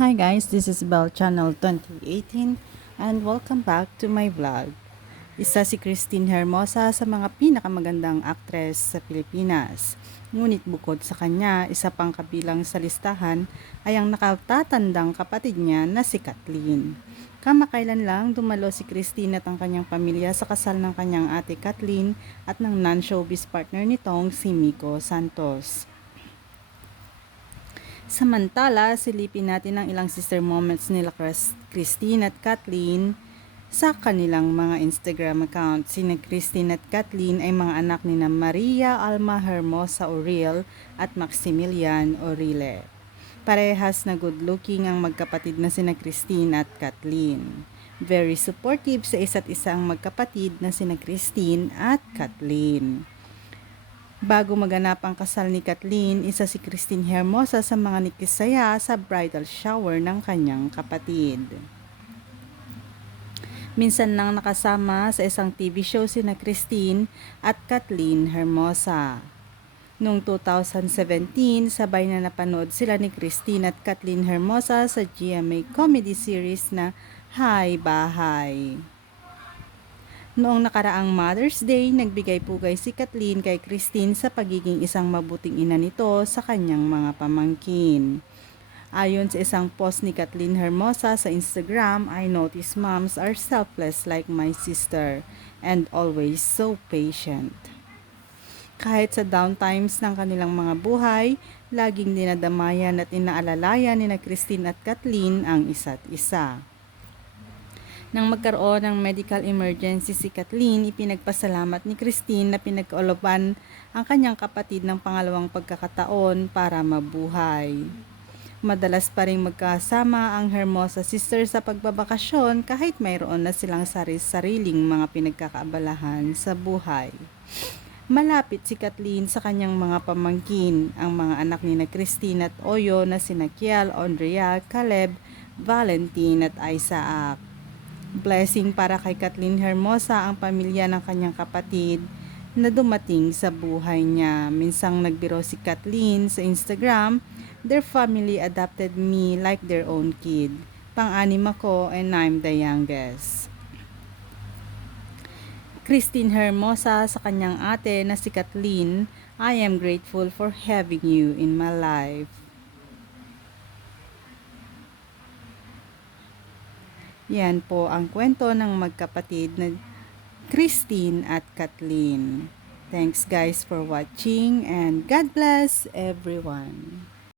Hi guys, this is Bell Channel 2018 and welcome back to my vlog. Isa si Christine Hermosa sa mga pinakamagandang aktres sa Pilipinas. Ngunit bukod sa kanya, isa pang kabilang sa listahan ay ang nakatatandang kapatid niya na si Kathleen. Kamakailan lang dumalo si Christine at ang kanyang pamilya sa kasal ng kanyang ate Kathleen at ng non-showbiz partner nitong si Miko Santos. Samantala, silipin natin ang ilang sister moments nila Christine at Kathleen sa kanilang mga Instagram account. Sina Christine at Kathleen ay mga anak ni Maria Alma Hermosa Uriel at Maximilian Orile. Parehas na good looking ang magkapatid na sina Christine at Kathleen. Very supportive sa isa't isa ang magkapatid na sina Christine at Kathleen. Bago maganap ang kasal ni Kathleen, isa si Christine Hermosa sa mga nikisaya sa bridal shower ng kanyang kapatid. Minsan lang nakasama sa isang TV show sina Christine at Kathleen Hermosa. Noong 2017, sabay na napanood sila ni Christine at Kathleen Hermosa sa GMA comedy series na Hi Bahay. Noong nakaraang Mother's Day, nagbigay pugay si Kathleen kay Christine sa pagiging isang mabuting ina nito sa kanyang mga pamangkin. Ayon sa isang post ni Kathleen Hermosa sa Instagram, I notice moms are selfless like my sister and always so patient. Kahit sa downtimes ng kanilang mga buhay, laging dinadamayan at inaalalayan ni Christine at Kathleen ang isa't isa. Nang magkaroon ng medical emergency si Kathleen, ipinagpasalamat ni Christine na pinagkaulaban ang kanyang kapatid ng pangalawang pagkakataon para mabuhay. Madalas pa rin magkasama ang Hermosa sisters sa pagbabakasyon kahit mayroon na silang sariling mga pinagkakaabalahan sa buhay. Malapit si Kathleen sa kanyang mga pamangkin, ang mga anak ni Christine at Oyo na sina Kiel, Andrea, Caleb, Valentine at Isaac. Blessing para kay Kathleen Hermosa ang pamilya ng kanyang kapatid na dumating sa buhay niya. Minsang nagbiro si Kathleen sa Instagram, their family adopted me like their own kid. Pang-anim ako and I'm the youngest. Christine Hermosa sa kanyang ate na si Kathleen, I am grateful for having you in my life. Yan po ang kwento ng magkapatid na Christine at Kathleen. Thanks guys for watching and God bless everyone.